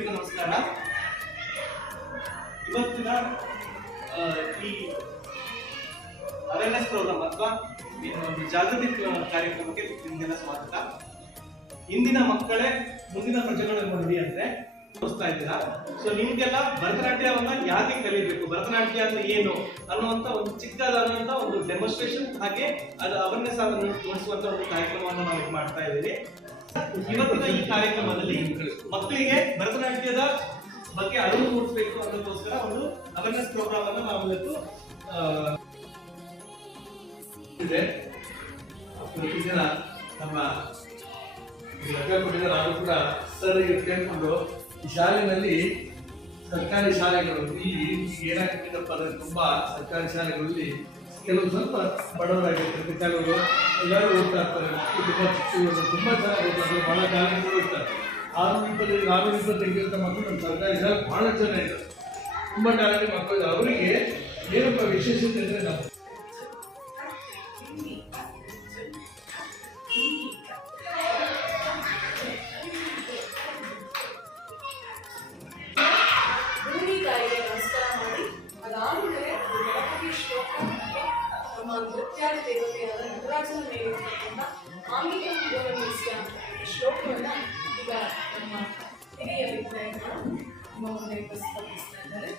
ನಮಸ್ಕಾರ. ಇವತ್ತಿನ ಈ ಅವೇರ್ನೆಸ್ ಪ್ರೋಗ್ರಾಮ್ ಅಥವಾ ಒಂದು ಜಾಗೃತಿ ಕಾರ್ಯಕ್ರಮಕ್ಕೆ ನಿಮಗೆಲ್ಲ ಸ್ವಾಗತ. ಇಂದಿನ ಮಕ್ಕಳೇ ಮುಂದಿನ ಪ್ರಜೆಗಳು ಎಂಬುದು ಅಂದ್ರೆ ತೋರಿಸ್ತಾ ಇದ್ದೀರಾ. ಸೊ ನಿಮ್ಗೆಲ್ಲ ಭರತನಾಟ್ಯವನ್ನ ಯಾಕೆ ಕಲಿಬೇಕು, ಭರತನಾಟ್ಯ ಅಂದ್ರೆ ಏನು ಅನ್ನುವಂತ ಒಂದು ಚಿಕ್ಕದಾದಂತ ಒಂದು ಡೆಮೋನ್ಸ್ಟ್ರೇಷನ್ ಹಾಗೆ ಅದು ಅವೇರ್ನೆಸ್ ತೋರಿಸುವಂತ ಒಂದು ಕಾರ್ಯಕ್ರಮವನ್ನು ನಾವು ಮಾಡ್ತಾ ಇದ್ದೀವಿ. ಇವತ್ತಿನ ಈ ಕಾರ್ಯಕ್ರಮದಲ್ಲಿ ಮಕ್ಕಳಿಗೆ ಭರತನಾಟ್ಯದ ಬಗ್ಗೆ ಅರಿವು ಮೂಡಿಸಬೇಕು ಅನ್ನೋದಕ್ಕೋಸ್ಕರ ಒಂದು ಅವೇರ್ನೆಸ್ ಪ್ರೋಗ್ರಾಮ್ ಅನ್ನು ನಾವು ಇವತ್ತು ಪ್ರತಿದಿನ ನಮ್ಮ ನಾನು ಕೂಡ ಸರ್ ಕೇಳ್ಕೊಂಡು ಈ ಶಾಲೆಯಲ್ಲಿ ಸರ್ಕಾರಿ ಶಾಲೆಗಳು ಇಲ್ಲಿ ಏನಾಗ್ತಿದ್ದಪ್ಪ ಅಂದ್ರೆ ತುಂಬಾ ಸರ್ಕಾರಿ ಶಾಲೆಗಳಲ್ಲಿ ಕೆಲವು ಸ್ವಲ್ಪ ಬಡವರಾಗಿರ್ತಾರೆ, ಕೆಲವರು ಎಲ್ಲರೂ ಓದ್ತಾ ಇರ್ತಾರೆ, ತುಂಬಾ ಚೆನ್ನಾಗಿ ಓದ್ತಾರೆ, ಬಹಳ ಟ್ಯಾಲೆಂಟ್ ಇರ್ತಾರೆ. 625 ಮಕ್ಕಳು ನಮ್ಮ ಸರ್ಕಾರಿ ಶಾಲೆ ಬಹಳ ಜನ ಇದ್ದಾರೆ, ತುಂಬಾ ಟ್ಯಾಲೆಂಟ್ ಮಕ್ಕಳು. ಅವರಿಗೆ ಏನಪ್ಪ ವಿಶೇಷತೆ ಅಂದ್ರೆ ನಾವು ನೃತ್ಯಾದ ದೇವತೆಯಾದ ನಟರಾಜನ ಮೇಲೆ ಆಂಗಿಕ ಶ್ಲೋಕವನ್ನ ಈಗ ನಮ್ಮ ಹಿರಿಯ ವಿದ್ಯಾರ್ಥಿಗಳು ನಿಮ್ಮ ಮುಂದೆ ಪ್ರಸ್ತುತಪಡಿಸ್ತಾ ಇದ್ದಾರೆ.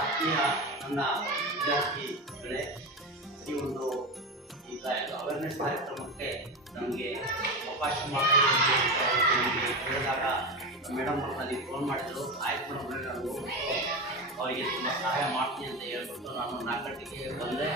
ಆತ್ಮೀಯ ನನ್ನ ವಿದ್ಯಾರ್ಥಿಗಳೇ, ಈ ಒಂದು ಈಗ ಅವೇರ್ನೆಸ್ ಕಾರ್ಯಕ್ರಮಕ್ಕೆ ನಮಗೆ ಅವಕಾಶ ಮಾಡಿದಾಗ ಮೇಡಮ್ ಅಲ್ಲಿ ಫೋನ್ ಮಾಡಿದ್ರು. ಆಯ್ತು ಮೇಡಮ್, ನಾನು ಅವರಿಗೆ ತುಂಬ ಸಹಾಯ ಮಾಡ್ತೀನಿ ಅಂತ ಹೇಳ್ಬಿಟ್ಟು ನಾನು 4 ಗಂಟೆಗೆ ಬಂದೆ.